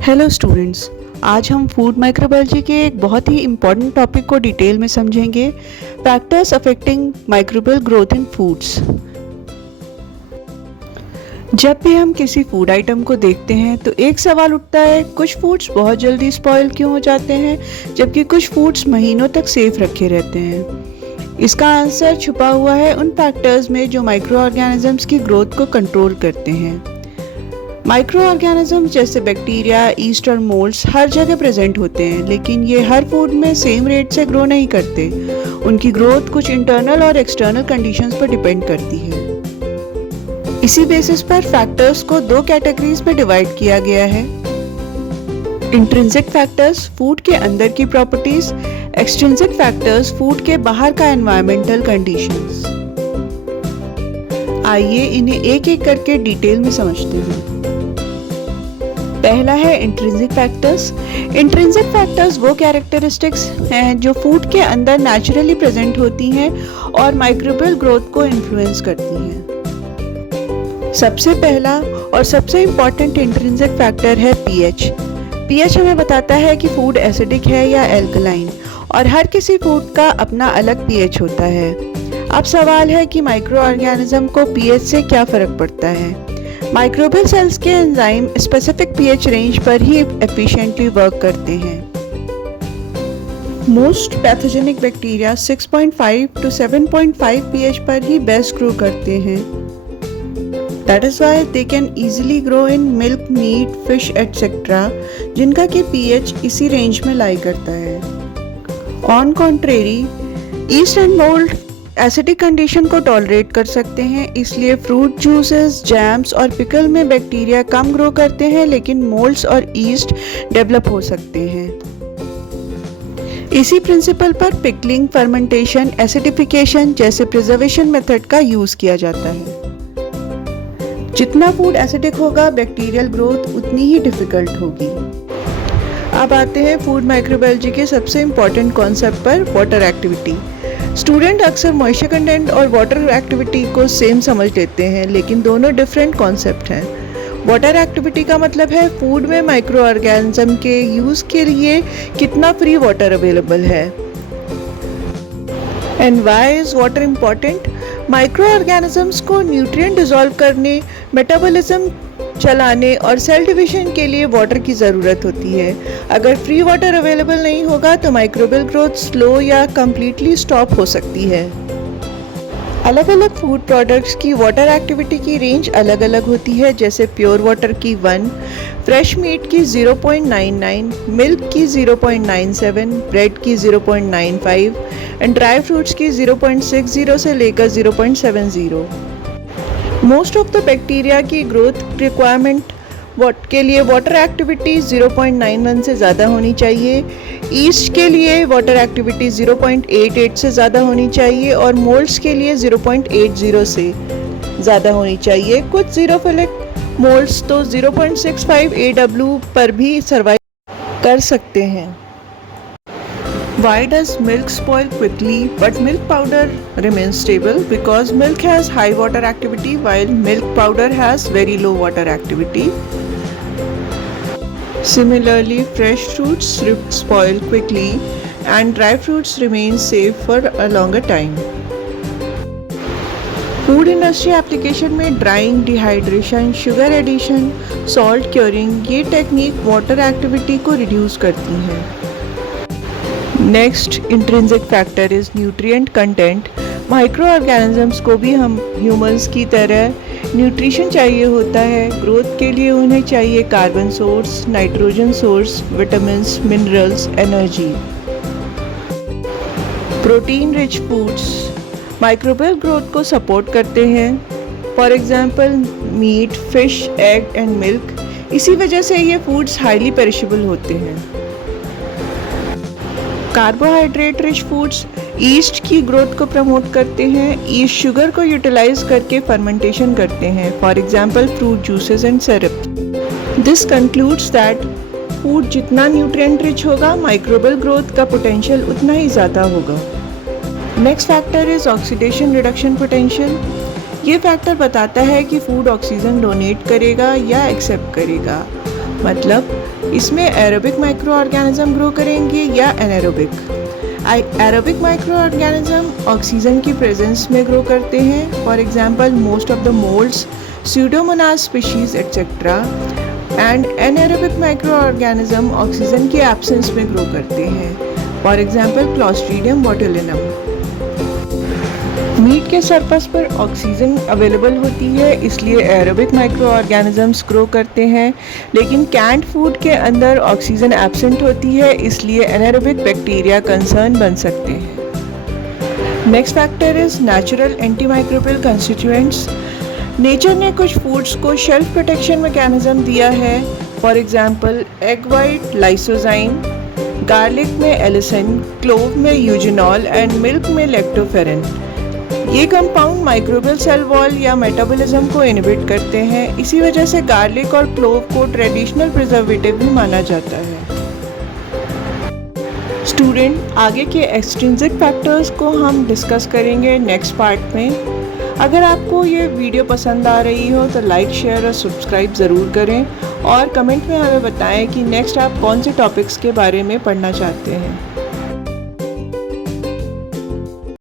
Hello students. आज हम food microbiology के एक बहुत ही इम्पॉर्टेंट टॉपिक को डिटेल में समझेंगे, factors affecting microbial growth in foods. जब भी हम किसी फूड आइटम को देखते हैं तो एक सवाल उठता है, कुछ फूड्स बहुत जल्दी स्पॉइल क्यों हो जाते हैं जबकि कुछ फूड्स महीनों तक सेफ रखे रहते हैं। इसका आंसर छुपा हुआ है उन फैक्टर्स में जो माइक्रो ऑर्गेनिजम्स की ग्रोथ को कंट्रोल करते हैं। माइक्रो ऑर्गेनिजम्स जैसे बैक्टीरिया, ईस्ट और मोल्ड्स हर जगह प्रेजेंट होते हैं, लेकिन ये हर फूड में सेम रेट से ग्रो नहीं करते। उनकी ग्रोथ कुछ इंटरनल और एक्सटर्नल कंडीशंस पर डिपेंड करती है। इसी बेसिस पर फैक्टर्स को दो कैटेगरीज में डिवाइड किया गया है। इंट्रिंसिक फैक्टर्स फूड के अंदर की प्रॉपर्टीज, एक्सट्रिंसिक फैक्टर्स फूड के बाहर का एनवायरमेंटल कंडीशंस। आइए इन्हें एक एक करके डिटेल में समझते हैं। पहला है इंट्रिंसिक फैक्टर्स। इंट्रिंसिक फैक्टर्स वो कैरेक्टरिस्टिक्स हैं जो फूड के अंदर नेचुरली प्रेजेंट होती हैं और माइक्रोबियल ग्रोथ को इन्फ्लुएंस करती हैं। सबसे पहला और सबसे इम्पॉर्टेंट इंट्रिंसिक फैक्टर है पीएच। पीएच हमें बताता है कि फूड एसिडिक है या एल्कलाइन, और हर किसी फूड का अपना अलग पीएच होता है। अब सवाल है कि माइक्रो ऑर्गेनिज्म को पीएच से क्या फर्क पड़ता है। माइक्रोबियल सेल्स के एंजाइम स्पेसिफिक पीएच रेंज पर ही एफिशिएंटली वर्क करते हैं। Most pathogenic bacteria 6.5 to 7.5 pH पर ही बेस्ट ग्रो करते हैं। That is why they can easily grow in milk, meat, fish, etc. जिनका कि pH इसी रेंज में लाई करता है। On contrary, yeast and mold acidic condition को टॉलरेट कर सकते हैं, इसलिए फ्रूट जूसेस, जैम्स और पिकल में बैक्टीरिया कम ग्रो करते हैं, लेकिन मोल्ड्स और ईस्ट डेवलप हो सकते हैं। इसी प्रिंसिपल पर पिकलिंग, फर्मेंटेशन, एसिडिफिकेशन जैसे प्रिजर्वेशन मेथड का यूज किया जाता है। जितना फूड एसिडिक होगा, बैक्टीरियल ग्रोथ उतनी ही डिफिकल्ट होगी। अब आते हैं फूड माइक्रोबायोलॉजी के सबसे इम्पॉर्टेंट कॉन्सेप्ट पर, वाटर एक्टिविटी। स्टूडेंट अक्सर मॉइस्चर कंटेंट और वाटर एक्टिविटी को सेम समझ लेते हैं, लेकिन दोनों डिफरेंट कॉन्सेप्ट हैं। वाटर एक्टिविटी का मतलब है फूड में माइक्रो ऑर्गेनिज्म के यूज के लिए कितना फ्री वाटर अवेलेबल है। And why is water important? Micro organisms को न्यूट्रिएंट डिसॉल्व करने, मेटाबॉलिज्म चलाने और सेल डिवीजन के लिए वाटर की ज़रूरत होती है। अगर फ्री वाटर अवेलेबल नहीं होगा तो माइक्रोबियल ग्रोथ स्लो या कंप्लीटली स्टॉप हो सकती है। अलग अलग फूड प्रोडक्ट्स की वाटर एक्टिविटी की रेंज अलग अलग होती है, जैसे प्योर वाटर की 1, फ्रेश मीट की 0.99, मिल्क की 0.97, ब्रेड की 0.95 एंड ड्राई फ्रूट्स की 0.60 से लेकर 0.70। मोस्ट ऑफ द बैक्टीरिया की ग्रोथ रिक्वायरमेंट के लिए वाटर एक्टिविटी 0.91 से ज़्यादा होनी चाहिए। ईस्ट के लिए वाटर एक्टिविटी 0.88 से ज़्यादा होनी चाहिए और मोल्ड्स के लिए 0.80 से ज़्यादा होनी चाहिए। कुछ ज़ीरोफिलिक मोल्ड्स तो 0.65 AW पर भी सर्वाइव कर सकते हैं। Why does milk spoil quickly but milk powder remains stable? Because milk has high water activity while milk powder has very low water activity. Similarly, fresh fruits spoil quickly and dry fruits remain safe for a longer time. Food industry application में drying, dehydration, sugar addition, salt curing ये technique water activity को reduce करती हैं। Next intrinsic factor is nutrient content. Microorganisms को भी हम humans की तरह न्यूट्रिशन चाहिए होता है। ग्रोथ के लिए उन्हें चाहिए carbon source, nitrogen source, vitamins, minerals, energy. Protein rich foods microbial growth को सपोर्ट करते हैं, for example meat, fish, egg and milk. इसी वजह से ये फूड्स हाईली पेरिशेबल होते हैं। कार्बोहाइड्रेट रिच फूड्स ईस्ट की ग्रोथ को प्रमोट करते हैं। ईस्ट शुगर को यूटिलाइज करके फर्मेंटेशन करते हैं, for example fruit juices and syrup. This concludes that food जितना न्यूट्रिएंट रिच होगा, माइक्रोबियल ग्रोथ का पोटेंशियल उतना ही ज़्यादा होगा। Next factor is oxidation reduction potential. ये फैक्टर बताता है कि फूड ऑक्सीजन डोनेट करेगा या एक्सेप्ट करेगा। मतलब इसमें एरोबिक माइक्रो ऑर्गेनिज्म ग्रो करेंगे या anaerobic. Aerobic micro organism oxygen की प्रेजेंस में ग्रो करते हैं, for example most of the moulds, pseudomonas species etcetera. And anaerobic micro organism oxygen के एब्सेंस में ग्रो करते हैं, for example clostridium botulinum. Meat के सरफेस पर ऑक्सीजन अवेलेबल होती है, इसलिए एरोबिक माइक्रो ऑर्गेनिजम्स ग्रो करते हैं, लेकिन कैंड फूड के अंदर ऑक्सीजन एब्सेंट होती है, इसलिए एनारोबिक बैक्टीरिया कंसर्न बन सकते हैं। Next factor is natural antimicrobial constituents. Nature ने कुछ फूड्स को शेल्फ प्रोटेक्शन मैकेनिज्म दिया है, for example egg white lysozyme, garlic में एलिसिन, क्लोव में यूजिनॉल एंड मिल्क में लैक्टोफेरिन। ये कंपाउंड माइक्रोबियल सेल वॉल या मेटाबॉलिज्म को इनहिबिट करते हैं, इसी वजह से गार्लिक और क्लोव को ट्रेडिशनल प्रिजर्वेटिव भी माना जाता है। स्टूडेंट, आगे के एक्सट्रिंसिक फैक्टर्स को हम डिस्कस करेंगे नेक्स्ट पार्ट में। अगर आपको ये वीडियो पसंद आ रही हो तो लाइक, शेयर और सब्सक्राइब ज़रूर करें और कमेंट में हमें बताएं कि नेक्स्ट आप कौन से टॉपिक्स के बारे में पढ़ना चाहते हैं।